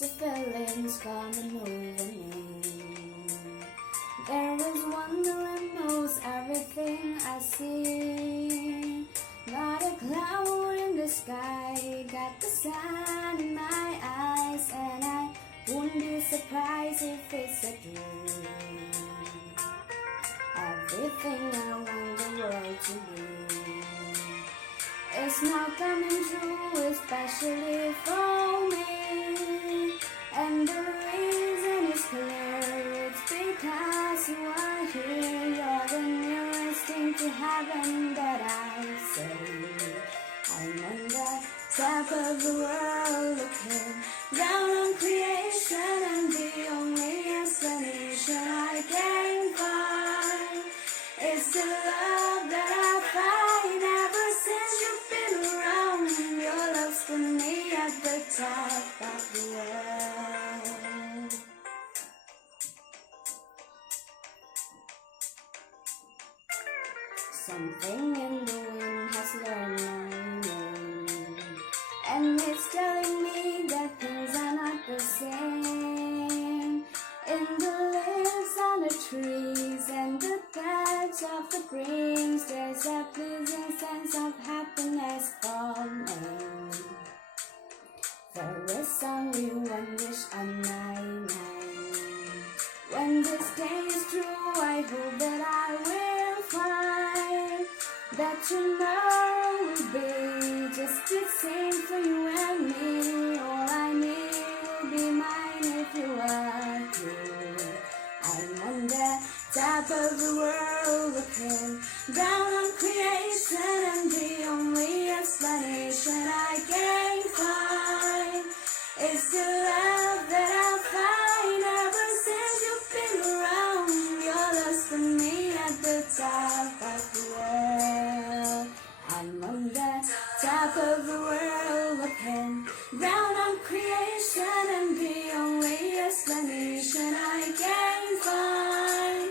Loads of feelings coming over me. There is wonder in most everything I see. Not a cloud in the sky, got the sun in my eyes, and I wouldn't be surprised if it's a dream. Everything I want the world to be, it's not coming true, especially for me. And the reason is clear, it's because you are here. You're the nearest thing to heaven that I see. I'm on the top of the world looking down on creation, and the only explanation I can find is the love that I find ever since you've been around. Your love's for me at the top of the world. Something in the wind has learned my name, and it's telling me that things are not the same. In the leaves on the trees and the touch of the breeze, there's a pleasing sense of happiness for me. There is only one wish on my mind. When this day is through, I hope that I will find that tomorrow will be just the same for you and me. All I need will be mine if you are here. I'm on the top of the world looking down on creation, and the only explanation I can find is the love that I find ever since you've been around. You're lost for me at the top of the world. I'm on the top of the world looking down on creation, and the only explanation I can find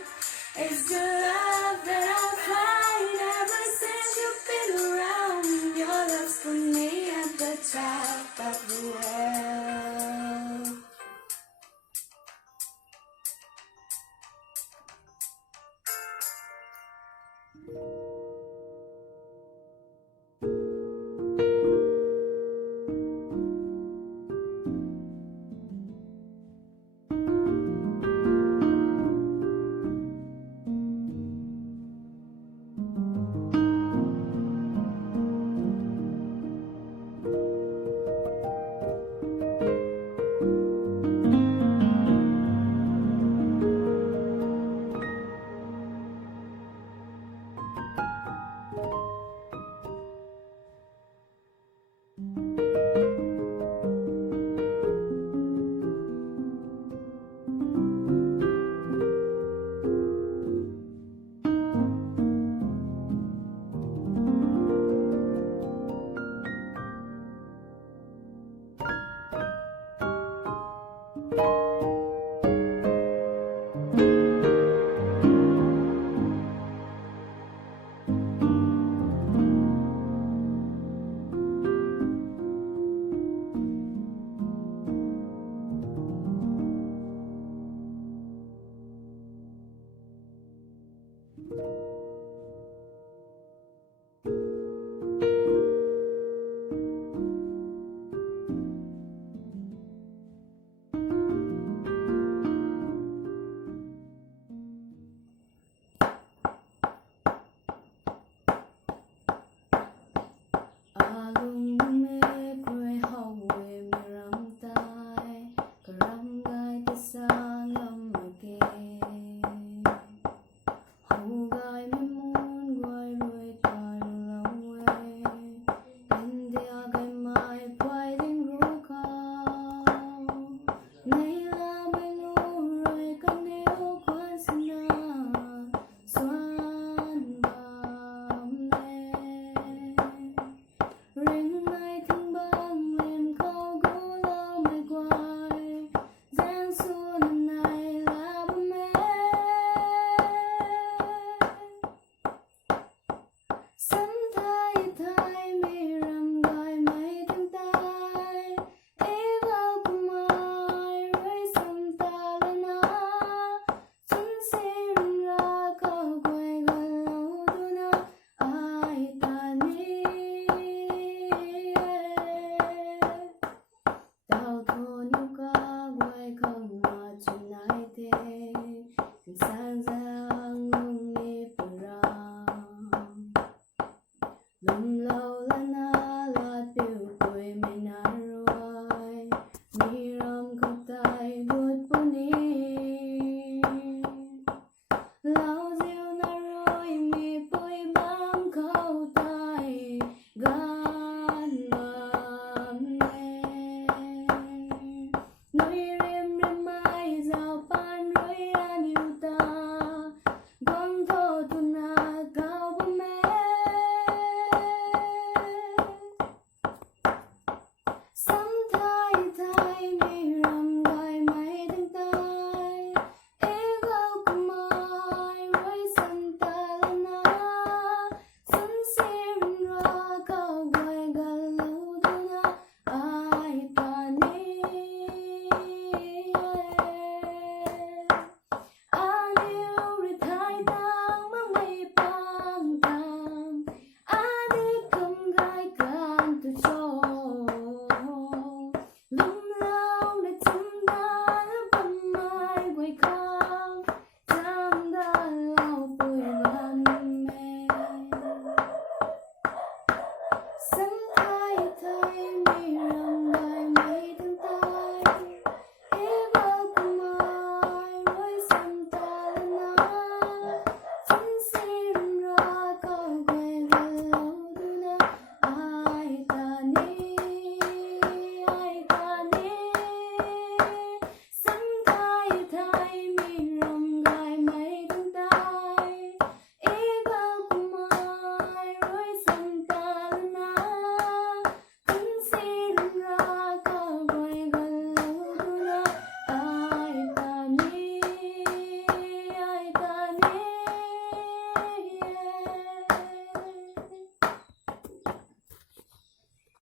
is the love that I find ever since you've been around. Your love's for me at the top of the world.